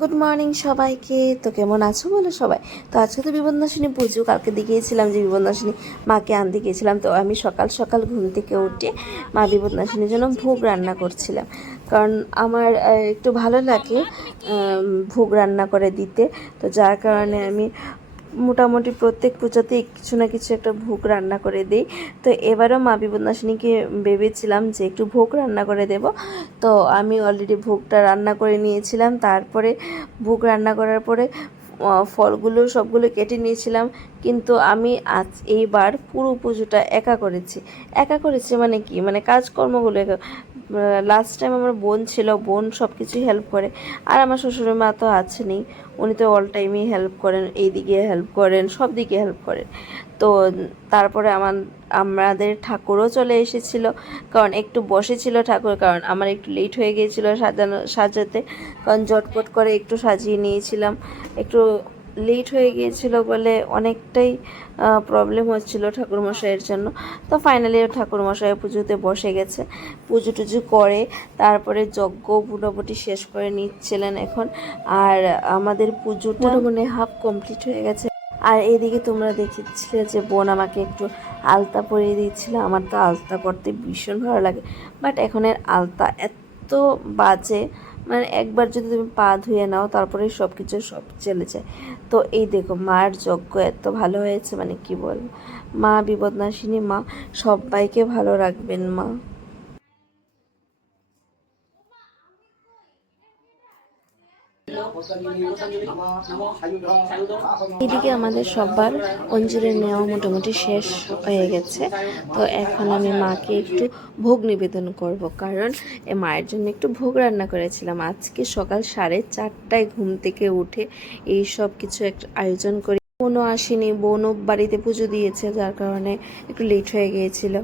Good morning সবাইকে। তো কেমন আছো বলো সবাই? তো আজকে তো বিপন্নাসিনী পুজো, কালকে গিয়েছিলাম যে বিপন্নাসিনী মাকে আনতে গিয়েছিলাম। তো আমি সকাল সকাল ঘুম থেকে উঠে মা বিপন্নাসিনীর জন্য ভোগ রান্না করছিলাম, কারণ আমার একটু ভালো লাগে ভোগ রান্না করে দিতে। তো যার কারণে আমি মোটামুটি প্রত্যেক পূজাতেই কিছু না কিছু একটা ভোগ রান্না করে দিই। তো এবারও মা বিপন্নাসিনীকে ভেবেছিলাম যে একটু ভোগ রান্না করে দেব। তো আমি অলরেডি ভোগটা রান্না করে নিয়েছিলাম। তারপরে ভোগ রান্না করার পরে ফলগুলো সবগুলো কেটে নিয়েছিলাম। কিন্তু আমি এইবার পুরো পুজোটা একা করেছি মানে কি, মানে কাজকর্মগুলো একা। লাস্ট টাইম আমার বোন ছিল, বোন সব কিছুই হেল্প করে। আর আমার শ্বশুরের মা তো আছেনই, উনি তো অল টাইমই হেল্প করেন, এইদিকে হেল্প করেন, সব দিকে হেল্প করেন। তো তারপরে আমাদের ঠাকুরও চলে এসেছিলো, কারণ একটু বসেছিল ঠাকুর, কারণ আমার একটু লেট হয়ে গিয়েছিলো সাজাতে, কারণ জটপট করে একটু সাজিয়ে নিয়েছিলাম। একটু লেট হয়ে গিয়েছিল বলে অনেকটাই প্রবলেম হচ্ছিল ঠাকুরমশাইয়ের জন্য। তো ফাইনালি ঠাকুরমশাই পুজোতে বসে গেছে, পুজো টুজো করে তারপরে যজ্ঞ মোটামুটি শেষ করে নিচ্ছিলেন এখন। আর আমাদের পুজোটা মোটামুটি হাফ কমপ্লিট হয়ে গেছে। আর এইদিকে তোমরা দেখেছিলে যে বোন আমাকে একটু আলতা পরিয়ে দিচ্ছিল। আমার তো আলতা পরতে ভীষণ ভালো লাগে, বাট এখনের আলতা এত বাজে, মানে একবার যদি তুমি পা ধুয়ে নাও তারপরে সব কিছু সব চলে যায়। তো এই দেখো মার যজ্ঞ এত ভালো হয়েছে, মানে কি বলবো। মা বিপদনাশিনী মা সবাইকে ভালো রাখবেন মা। এদিকে আমাদের সবার অঞ্জলি নেওয়া মোটামুটি শেষ হয়ে গেছে। তো এখন আমি মাকে একটু ভোগ নিবেদন করব, কারণ মায়ের জন্য একটু ভোগ রান্না করেছিলাম। আজকে সকাল 4:30টায় ঘুম থেকে উঠে এই সব কিছু একটা আয়োজন করি। বোনও আসেনি, বোনও বাড়িতে পুজো দিয়েছে, যার কারণে একটু লেট হয়ে গিয়েছিল।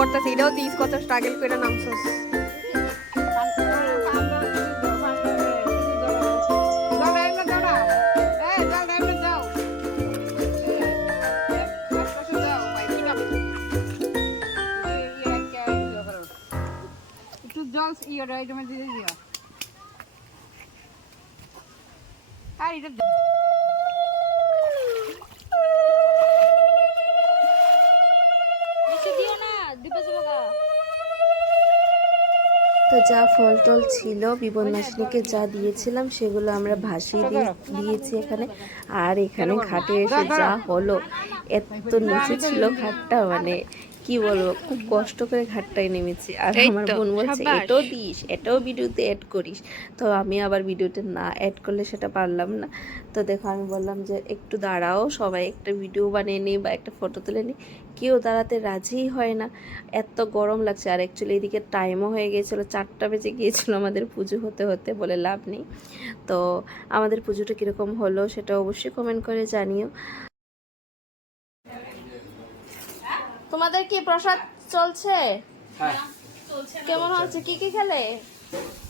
করতেছে এটাও দিস কত স্ট্রাগল করে নামছস জল ইয়ে দিয়ে দিও আর এটা তো যা ফল টল ছিল বিপন্নাসিনীকে যা দিয়েছিলাম সেগুলো আমরা ভাসিয়ে দিয়েছি এখানে। আর এখানে ঘাটে এসে যা হলো, এত নিচে ছিল ঘাটটা, মানে কি বলবো, খুব কষ্ট করে ঘাটটায় নেমেছি। আর আমার বোন বলছে এটাও দিস, এটাও ভিডিওতে অ্যাড করিস। তো আমি আবার ভিডিওতে না অ্যাড করলে সেটা পারলাম না। তো দেখো আমি বললাম যে একটু দাঁড়াও, সবাই একটা ভিডিও বানিয়ে নিই বা একটা ফটো তুলে নিই। কেউ দাঁড়াতে রাজিই হয় না, এত গরম লাগছে। আর অ্যাকচুয়ালি এদিকে টাইমও হয়ে গিয়েছিলো, 4টা বেজে গিয়েছিলো আমাদের পুজো হতে হতে, বলে লাভ নেই। তো আমাদের পুজোটা কীরকম হলো সেটা অবশ্যই কমেন্ট করে জানিও। তোমাদের কি প্রসাদ চলছে? হ্যাঁ, কেমন হচ্ছে? কি কি খেলে?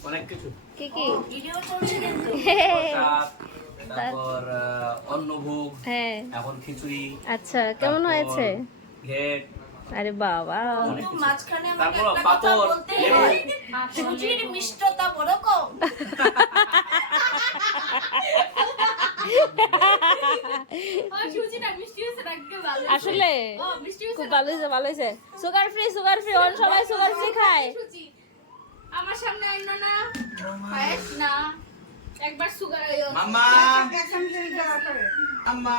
অনেক কিছু। কি কি? প্রসাদ, তারপর অন্নভোগ, হ্যাঁ, এখন খিচুড়ি। আচ্ছা, কেমন তারপর হয়েছে? ঘেট, আরে বাবা, অনেক কিছু। মাঝখানে আমাকে তারপর একটা কথা পাপড়, বলতে লেবু। হয়, সুজির মিষ্টতা বড় কম। আসলে খুব ভালো হয়েছে, ভালো হয়েছে। সুগার ফ্রি ওর সবাই সুগার ফ্রি খায়। আমার সামনে আইনো না, পায়েস না, একবার সুগার মাম্মা মাম্মা